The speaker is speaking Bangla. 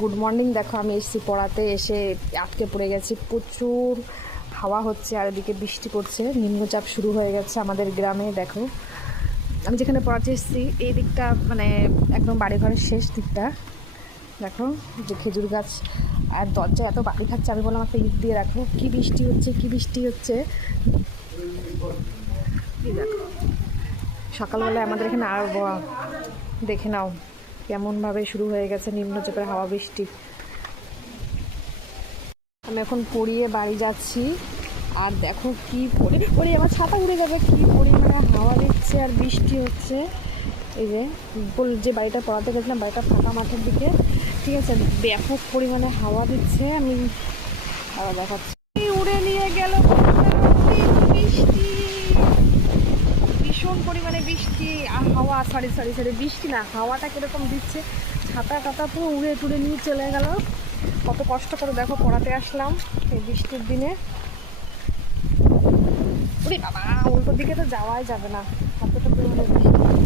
Good morning. দেখো আমি এসেছি পড়াতে, এসে আটকে পড়ে গেছি। প্রচুর হাওয়া হচ্ছে আর এদিকে বৃষ্টি পড়ছে, নিম্নচাপ শুরু হয়ে গেছে আমাদের গ্রামে। দেখো আমি যেখানে পড়াতে এসেছি এই দিকটা মানে একদম বাড়িঘরের শেষ দিকটা। দেখো যে খেজুর গাছ আর দরজায় এত বাড়ি খাচ্ছে, আমি বললাম একটা ইট দিয়ে রাখো। কি বৃষ্টি হচ্ছে, কি বৃষ্টি হচ্ছে। দেখো সকালবেলায় আমাদের এখানে আবহাওয়া দেখে নাও কেমনভাবে শুরু হয়ে গেছে, নিম্নচাপের হাওয়া বৃষ্টি। আমি এখন পড়িয়ে বাড়ি যাচ্ছি আর দেখো কি পড়ে আমার ছাতা উড়ে যাবে, কি পরিমাণে হাওয়া দিচ্ছে আর বৃষ্টি হচ্ছে। এই যে বাড়িটা পড়াতে গেছিলাম, বাড়িটা ফাঁকা মাঠের দিকে, ঠিক আছে, ব্যাপক পরিমাণে হাওয়া দিচ্ছে। আমি হাওয়া দেখাচ্ছি, উড়ে নিয়ে গেল বৃষ্টি, ভীষণ পরিমাণে বৃষ্টি আর হাওয়া। সরি সরি সরি বৃষ্টি না, হাওয়াটা কীরকম দিচ্ছে, ছাতা টাতা পুরো উড়ে টুড়ে নিয়ে চলে গেল। কত কষ্ট করে দেখো পড়াতে আসলাম এই বৃষ্টির দিনে। ওরে বাবা, উল্টো দিকে তো যাওয়াই যাবে না, কতটা পরিমাণে বৃষ্টি।